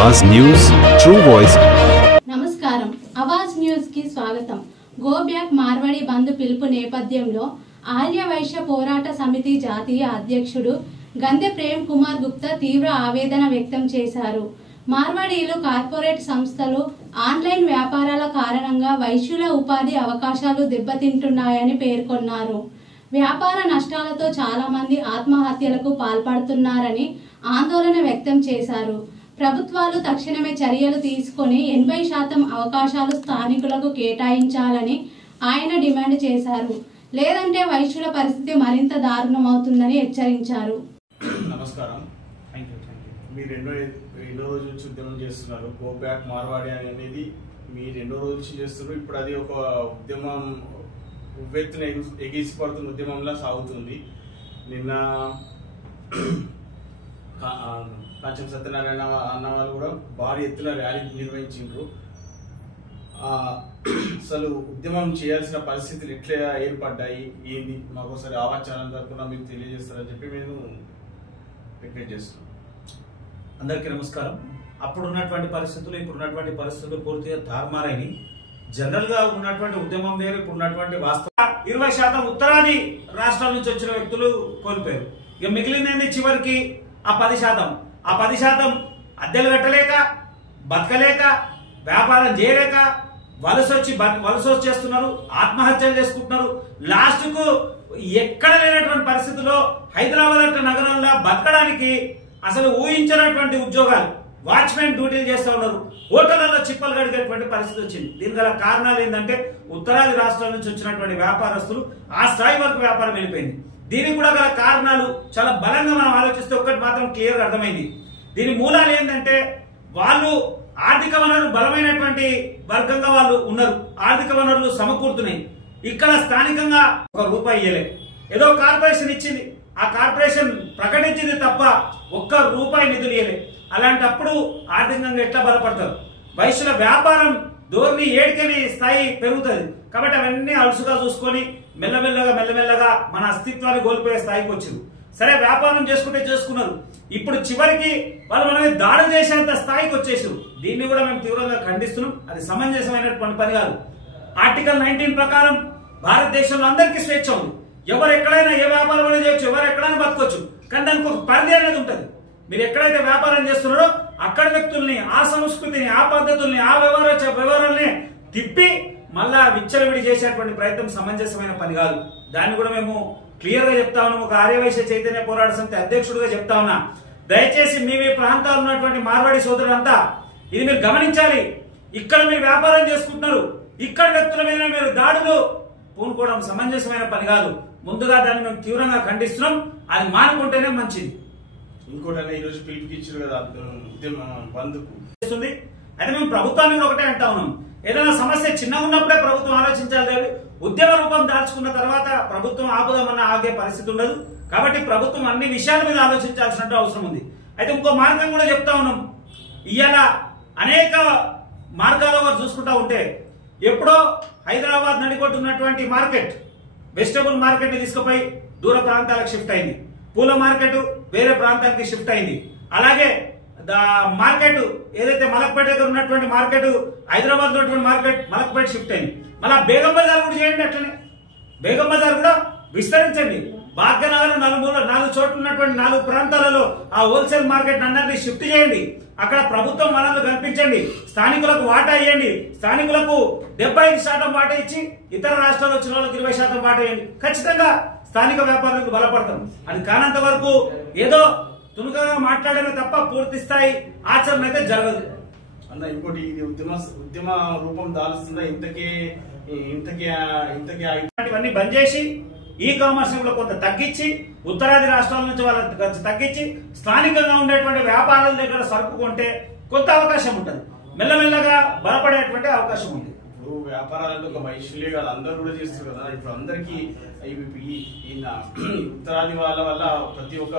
आवाज news true voice. నమస్కారం Awaaz news కి స్వాగతం। గో బ్యాక్ మార్వాడి బంద్ పిలుపు నేపథ్యంలో ఆర్య వైశ్య పోరాట సమితి జాతీయ అధ్యక్షుడు గంధె ప్రేమ్ కుమార్ గుప్తా తీవ్ర ఆవేదన వ్యక్తం చేశారు। మార్వాడీలు కార్పొరేట్ సంస్థలు ఆన్లైన్ వ్యాపారాల కారణంగా వైశ్యుల ఉపాధి అవకాశాలు దెబ్బతింటున్నాయని పేర్కొన్నారు। వ్యాపార నష్టాలతో చాలా మంది ఆత్మహత్యలకు పాల్పడుతున్నారని ఆందోళన వ్యక్తం చేశారు। ప్రభుత్వాలు తక్షణమే చర్యలు తీసుకొని 80% అవకాశాలు స్థానికులకు కేటాయించాలని ఆయన డిమాండ్ చేశారు। లేదంటే వైశ్యుల పరిస్థితి మరింత దారుణమవుతుందని హెచ్చరించారు। నమస్కారం, మీరు ఎన్నో రోజుల నుంచి ఉద్యమం చేస్తున్నారు। గో బ్యాక్ మార్వాడి అనేది మీరు ఎన్నో రోజుల నుంచి చేస్తున్నారు। ఇప్పుడు అది ఒక ఉద్యమం ఉవ్వెత్తున ఎగిసిపడుతున్న ఉద్యమంలా సాగుతుంది। నిన్న కాంచం సత్యనారాయణ అన్న వాళ్ళు కూడా భారీ ఎత్తున ర్యాలీ నిర్వహించారు। అసలు ఉద్యమం చేయాల్సిన పరిస్థితులు ఎట్లా ఏర్పడ్డాయి, ఏంది మాకోసారి ఆవాచారం తరపున మీకు తెలియజేస్తారని చెప్పి మేము రిక్వెస్ట్ చేస్తున్నాం। అందరికీ నమస్కారం। అప్పుడున్నటువంటి పరిస్థితులు ఇప్పుడున్నటువంటి పరిస్థితులు పూర్తిగా తారుమారైనవి। జనరల్ గా ఉన్నటువంటి ఉద్యమం వేరు, ఇప్పుడు ఉన్నటువంటి వాస్తవ 20% ఉత్తరాది రాష్ట్రాల నుంచి వచ్చిన వ్యక్తులు కోల్పోయారు। ఇక మిగిలినది చివరికి ఆ 10% అద్దెలు కట్టలేక, బతకలేక, వ్యాపారం చేయలేక వలస చేస్తున్నారు, ఆత్మహత్యలు చేసుకుంటున్నారు। లాస్ట్ కు ఎక్కడ లేనటువంటి పరిస్థితుల్లో హైదరాబాద్ నగరంలో బతకడానికి అసలు ఊహించినటువంటి ఉద్యోగాలు, వాచ్మెన్ డ్యూటీలు చేస్తూ ఉన్నారు, హోటళ్లలో చిప్పలు గడిగేటువంటి పరిస్థితి వచ్చింది। దీని గల కారణాలు ఏంటంటే ఉత్తరాది రాష్ట్రాల నుంచి వచ్చినటువంటి వ్యాపారస్తులు ఆ స్థాయి వరకు వ్యాపారం వెళ్ళిపోయింది। దీనికి కూడా గల కారణాలు చాలా బలంగా మనం ఆలోచిస్తే ఒక్కటి మాత్రం క్లియర్ అర్థమైంది। దీని మూలాలు ఏంటంటే వాళ్ళు ఆర్థిక వనరులు బలమైనటువంటి వర్గంగా వాళ్ళు ఉన్నారు, ఆర్థిక వనరులు సమకూరుతున్నాయి। ఇక్కడ స్థానికంగా ₹1 ఇయ్యలే, ఏదో కార్పొరేషన్ ఇచ్చింది, ఆ కార్పొరేషన్ ప్రకటించింది తప్ప ₹1 నిధులు ఇయ్యలే। అలాంటప్పుడు ఆర్థికంగా ఎట్లా బలపడతారు? వైశ్యుల వ్యాపారం ధోరణి ఏడికని స్థాయి పెరుగుతుంది కాబట్టి అవన్నీ అలుసుగా చూసుకొని మెల్లమెల్లగా మన అస్తిత్వాన్ని కోల్పోయే స్థాయికి వచ్చింది। సరే, వ్యాపారం చేసుకున్నారు, ఇప్పుడు చివరికి వాళ్ళు మన మీద దాడి చేసేంత స్థాయికి వచ్చేసారు। దీన్ని కూడా మేము తీవ్రంగా ఖండిస్తున్నాం। అది సమంజసమైనటువంటి పని కాదు। ఆర్టికల్ 19 ప్రకారం భారతదేశంలో అందరికీ స్వేచ్ఛ ఉంది, ఎవరు ఎక్కడైనా ఏ వ్యాపారం అనేది చేయొచ్చు, ఎవరు ఎక్కడైనా బతకొచ్చు, కానీ దానికి ఒక పరిధి అనేది ఉంటుంది। మీరు ఎక్కడైతే వ్యాపారం చేస్తున్నారో అక్కడ వ్యక్తుల్ని, ఆ సంస్కృతిని, ఆ పద్ధతుల్ని, ఆ వ్యవహారాలని తిప్పి మళ్ళా విచ్చలవిడి చేసేటువంటి ప్రయత్నం సమంజసమైన పని కాదు। దాన్ని కూడా మేము క్లియర్ గా చెప్తా ఉన్నాం। ఒక ఆర్యవైశ్య చైతన్య పోరాట సమితి అధ్యక్షుడిగా చెప్తా ఉన్నా, దయచేసి మీ ప్రాంతాల్లో ఉన్నటువంటి మార్వాడి సోదరులంతా ఇది మీరు గమనించాలి। ఇక్కడ మీరు వ్యాపారం చేసుకుంటున్నారు, ఇక్కడ వ్యక్తుల మీద మీరు దాడులు పూనుకోవడం సమంజసమైన పని కాదు। ముందుగా దాన్ని మేము తీవ్రంగా ఖండిస్తున్నాం, అది మానుకుంటేనే మంచిది। ఇంకోటి ఈ రోజు పిలుపుకి ఇచ్చారు కదా ఉద్యమం బంద్కు చేస్తుంది। అయితే మేము ప్రభుత్వాన్ని కూడా ఒకటే అంటా ఉన్నాం, ఏదైనా సమస్య చిన్నగా ఉన్నప్పుడే ప్రభుత్వం ఆలోచించాలి, ఉద్యమ రూపం దాల్చుకున్న తర్వాత ప్రభుత్వం ఆపుదామన్న ఆగే పరిస్థితి ఉండదు। కాబట్టి ప్రభుత్వం అన్ని విషయాల మీద ఆలోచించాల్సిన అవసరం ఉంది। అయితే ఇంకో మార్గం కూడా చెప్తా ఉన్నాం, ఇవాళ అనేక మార్గాల చూసుకుంటా ఉంటే ఎప్పుడో హైదరాబాద్ నడికొట్టున్నటువంటి మార్కెట్, వెజిటబుల్ మార్కెట్ ని తీసుకుపోయి దూర ప్రాంతాలకు షిఫ్ట్ అయింది, పూల మార్కెట్ వేరే ప్రాంతానికి షిఫ్ట్ అయింది। అలాగే మార్కెట్ ఏదైతే మలక్పేట దగ్గర ఉన్నటువంటి మార్కెట్, హైదరాబాద్ ఉన్నటువంటి మార్కెట్ మలక్పేట షిఫ్ట్ అయింది। మళ్ళా బేగం బజార్ కూడా చేయండి, అట్లనే బేగం బజార్ కూడా విస్తరించండి। భాగ్యనగర్ 4 చోట్ల ఉన్నటువంటి 4 ప్రాంతాలలో ఆ హోల్సేల్ మార్కెట్ అన్నింటినీ షిఫ్ట్ చేయండి। అక్కడ ప్రభుత్వం వనరులు కల్పించండి, స్థానికులకు వాటా ఇవ్వండి, స్థానికులకు 75% వాటా ఇచ్చి ఇతర రాష్ట్రాలు వచ్చిన వాళ్ళకి 20% వాటా ఇవ్వండి। ఖచ్చితంగా స్థానిక వ్యాపారులకు బలపడతాం। అది కానంత వరకు ఏదో తునుకగా మాట్లాడమే తప్ప పూర్తి స్థాయి ఆచరణ అయితే జరగదు అన్న। ఇంకోటి ఇది ఉద్యమ రూపం దాల్స్తుందా ఇవన్నీ బంద్ చేసి ఈ కామర్స్ కూడా కొంత తగ్గించి, ఉత్తరాది రాష్ట్రాల నుంచి వాళ్ళ తగ్గించి స్థానికంగా ఉండేటువంటి వ్యాపారాల దగ్గర సరుకు కొంటే కొంత అవకాశం ఉంటుంది, మెల్లమెల్లగా బలపడేటువంటి అవకాశం ఉంది। ఇప్పుడు వ్యాపారాలంటే ఒక వైశ్యులే కాదు, అందరూ కూడా చేస్తారు కదా। ఇప్పుడు అందరికి ఉత్తరాది వాళ్ళ వల్ల ప్రతి ఒక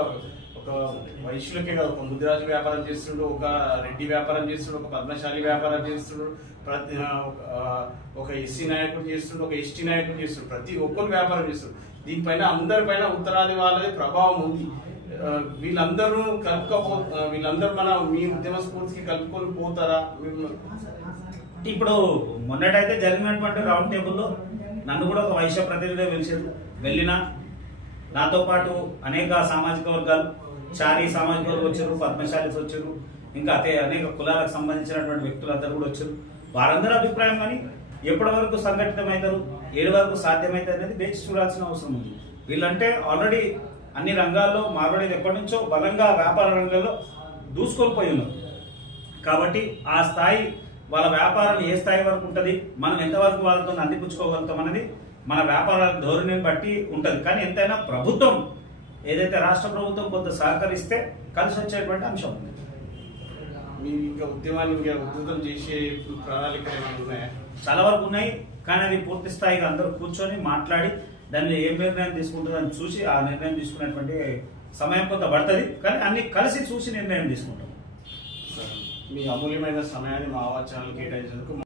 వైశ్యులకే కాదు, ఒక ముదిరాజు వ్యాపారం చేస్తున్నాడు, ఒక రెడ్డి వ్యాపారం చేస్తున్నాడు, ఒక పద్మశాలి వ్యాపారం చేస్తున్నాడు, ఒక ఎస్సీ నాయకుడు చేస్తున్నాడు, ఒక ఎస్టీ నాయకుడు చేస్తున్నాడు, ప్రతి ఒక్కరు వ్యాపారం చేస్తున్నాడు। దీనిపైన అందరిపైన ఉత్తరాది వాళ్ళది ప్రభావం ఉంది। వీళ్ళందరూ వీళ్ళందరూ మన మీ ఉద్యమ స్ఫూర్తికి కలుపుకొని పోతారా? ఇప్పుడు మొన్నటైతే జరిగినటువంటి రౌండ్ టేబుల్లో నన్ను కూడా ఒక వైశ్య ప్రతినిధిగా వెళ్ళిన నాతో పాటు అనేక సామాజిక వర్గాలు, చారీ సామాజిక వర్గాలు వచ్చారు, పద్మశాలిస్ వచ్చారు, ఇంకా అనేక కులాలకు సంబంధించినటువంటి వ్యక్తులందరూ కూడా వచ్చారు. వారందరి అభిప్రాయం కానీ ఎప్పటి వరకు సంఘటితమవుతారు, ఏడు వరకు సాధ్యమవుతారు అనేది వేచి చూడాల్సిన అవసరం ఉంది. వీళ్ళంటే ఆల్రెడీ అన్ని రంగాల్లో మార్వాడీలు ఎప్పటి నుంచో బలంగా వ్యాపార రంగంలో దూసుకొని పోయి ఉన్నారు. కాబట్టి ఆ స్థాయి వాళ్ళ వ్యాపారం ఏ స్థాయి వరకు ఉంటుంది, మనం ఎంతవరకు వాళ్ళతో అందిపుచ్చుకోగలుగుతాం అనేది మన వ్యాపార ధోరణిని బట్టి ఉంటుంది. కానీ ఎంతైనా ప్రభుత్వం ఏదైతే రాష్ట్ర ప్రభుత్వం కొంత సహకరిస్తే కలిసి వచ్చేటువంటి అంశం ఉంది. మీరు ఇంకా ఉద్యమాన్ని ఇంకా ఉధృతం చేసే ప్రణాళికలు ఏమైనా ఉన్నాయా? చాలా వరకు ఉన్నాయి, కానీ అది పూర్తి స్థాయిగా అందరూ కూర్చొని మాట్లాడి దాన్ని ఏ నిర్ణయం తీసుకుంటుందని చూసి ఆ నిర్ణయం తీసుకునేటువంటి సమయం కొంత పడుతుంది. కానీ అన్ని కలిసి చూసి నిర్ణయం తీసుకుంటాం. మీ అమూల్యమైన సమయాన్ని మా ఆవాజ్ ఛానల్ కేటాయించేందుకు